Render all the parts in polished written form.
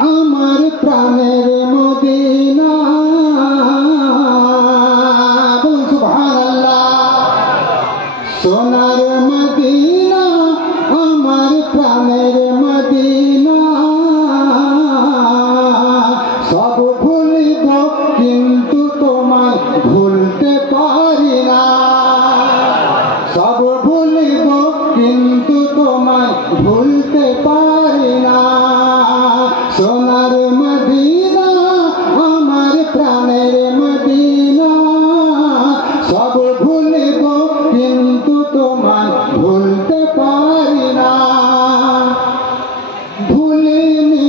আমার প্রাণের মদিনা, বলুন সুবহানাল্লাহ। সোনার মদিনা, আমার প্রাণের মদিনা, সব ভুলিব কিন্তু তোমায় ভুলতে পারি না। সব ভুলিব কিন্তু তোমায় ভুলতে পারি না। সোনার মদিনা, আমার প্রাণের মদিনা, সব ভুলিব কিন্তু তোমায় ভুলতে পারি না। ভুলিনি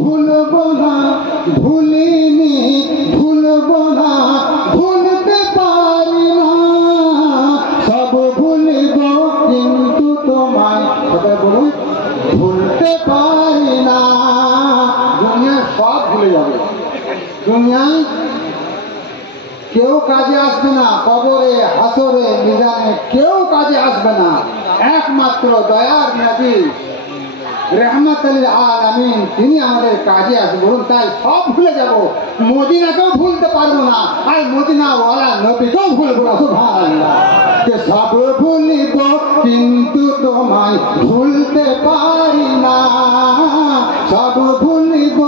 ভুলব না, ভুলিনি ভুলব না, ভুলতে পারি না। সব ভুলিব কিন্তু তোমায় ভুলতে পারি না। দুনিয়া সব ভুলে যাবে, দুনিয়ায় কেউ কাজে আসবে না, কবরে হাসরে মিজানে কেউ কাজে আসবে না। একমাত্র দয়ার নবী রহমতুল আলামিন তিনি আমাদের কাজে আসবে। বলুন তাই সব ভুলে যাব, মদিনাকেও ভুলতে পারবো না, আর মদিনাওয়ালা নবীকেও ভুলবো না। সুবহানাল্লাহ। সব ভুলিব কিন্তু তোমায় ভুলতে পারি না। সব ভুলিব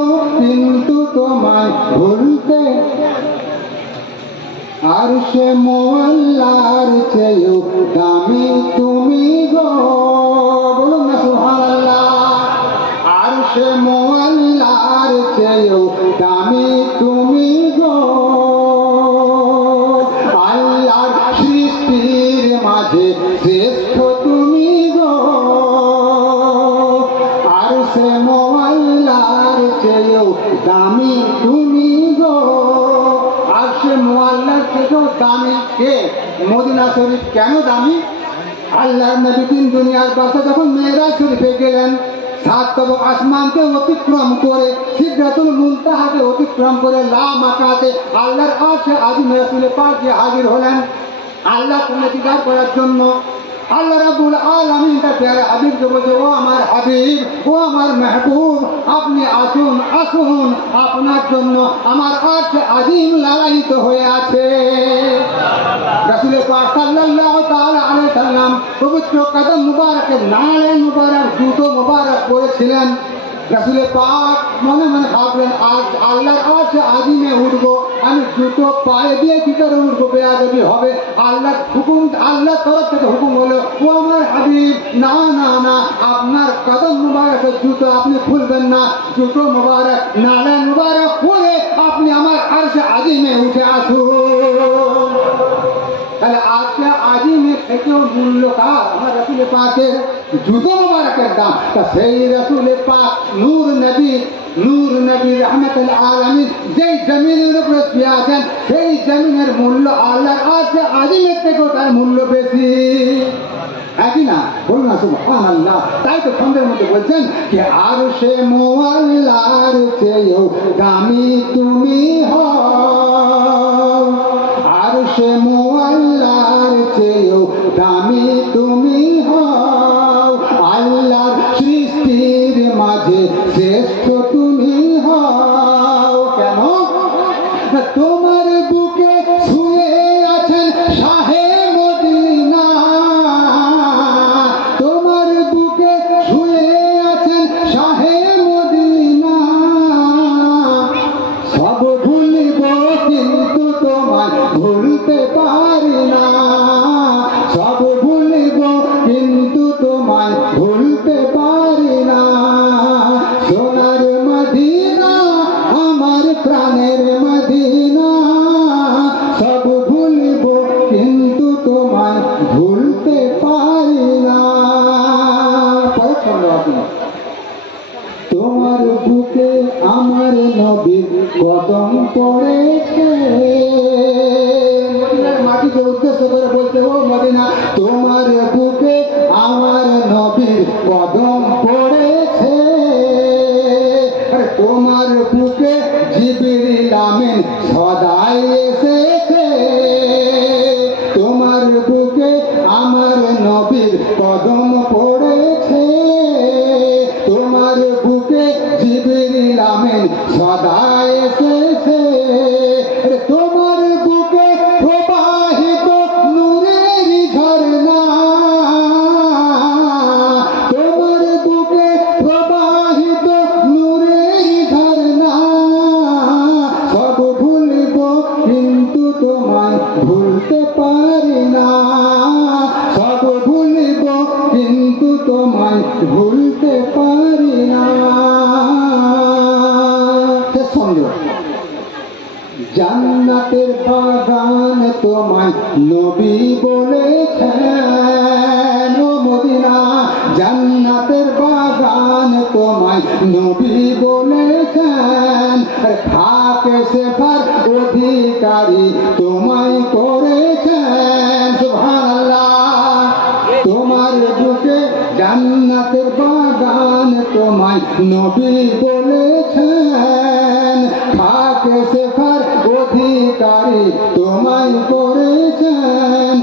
কিন্তু তোমায় ভুলতে। আর সে মোল্লার চেয়েও দামি তুমি গো, বলুন না সুবহানাল্লাহ। আর সে মোল্লার চেয়েও দামি তুমি গো, আল্লাহর সৃষ্টির মাঝে শ্রেষ্ঠ তুমি গো। আর সে মোল্লার চেয়েও দামি তুমি গো। আর সে মোল্লার চেয়েও দামি কে? মদিনা শরীফ কেন দামি? আল্লাহর নবী তিন দুনিয়ার বাসা যখন মেরাজ শরীফে গেলেন, সাত তবক আসমানকে অতিক্রম করে, সিদরাতুল মুনতাহাকে অতিক্রম করে, লা মাকাতে আল্লাহর আরশে আজিম রাসূল পাক গিয়ে হাজির হলেন আল্লাহকে দিদার করার জন্য। আল্লাহ রাব্বুল আলামিন তার প্যারা হাবিবকে বলছে, ও আমার হাবিব, ও আমার মেহবুব, আপনি আসুন আসুন, আপনার জন্য আমার আরশে আজিম লালায়িত হয়ে আছে। রাসূল পাক সাল্লাল্লাহু তাআলা আলাইহি সাল্লাম পবিত্র কদম মুবারকে নালে মুবারক জুতো মুবারক পরেছিলেন। রাসূল পাক মনে মনে ভাবলেন, আজ আল্লাহর আরশে আজিমে উঠবো, আমি জুতো পায়ে দিয়ে কি করে উঠবো? বেয়াদবি হবে। আল্লাহর হুকুম, আল্লাহর তরফ থেকে হুকুম হলো, ও আমার হাবিব, না না না, আপনার কদম মুবারকের জুতো আপনি খুলবেন না। জুতো মুবারক নালে মুবারক পরে আপনি আমার আরশে আজিমে উঠে আসুন। তাহলে আজকে আজিমের থেকেও মূল্য কার? আমার রাসূল পাকের জুতো মুবারকের দাম। তা সেই রাসূল পাক নূর নবী রহমতুল আলামিন যেই জমিনের উপরে শুয়ে আছেন, সেই জমিনের মূল্য আল্লাহর আরশে আজিমের থেকেও তার মূল্য বেশি। একই না? বলুন না সুবহানাল্লাহ। তাই তো খন্ডের মধ্যে বলছেন কি, আরশে মুআল্লার চেয়েও দামি তুমি হও। আরশে মুআল্লার চেয়েও দামি তুমি হও। আল্লাহর সৃষ্টির মাঝে শ্রেষ্ঠ তুমি হও। কেন? তোমার বুকে শুয়ে আছেন শাহে মদিনা। তোমার বুকে শুয়ে আছেন শাহে মদিনা। সব ভুলিব কিন্তু তোমায় ভুলতে পারি না। সব ভুলিব কিন্তু তোমায় ভুলতে পারি না। সোনার মদিনা, আমার প্রাণের মদিনা, সব ভুলিব কিন্তু তোমায় ভুলতে পারি না। তোমার বুকে আমার নবীর কদম পড়েছে। মদিনার মাটিকে উদ্দেশ্য করে বলতে, ও মদিনা, তোমার বুকে আমার নবীর কদম পড়েছে। তোমার বুকে জিবরিল আমিন সদাই এসেছে। তোমার বুকে আমার নবীর কদম পড়েছে। তোমার বুকে জিবরিল ছন্দ। জান্নাতের বাগান তোমায় নবী বলেছেন, ও মদিনা জান্নাতের বাগান তোমায় নবী বলেছেন, খাকে সেফার অধিকারী তোমায় করেছেন। সুবহানাল্লাহ। তোমার বুকে জান্নাতের বাগান তোমায় নবী বলেছেন, খাকে সেফার অধিকারী তোমায় করেছেন।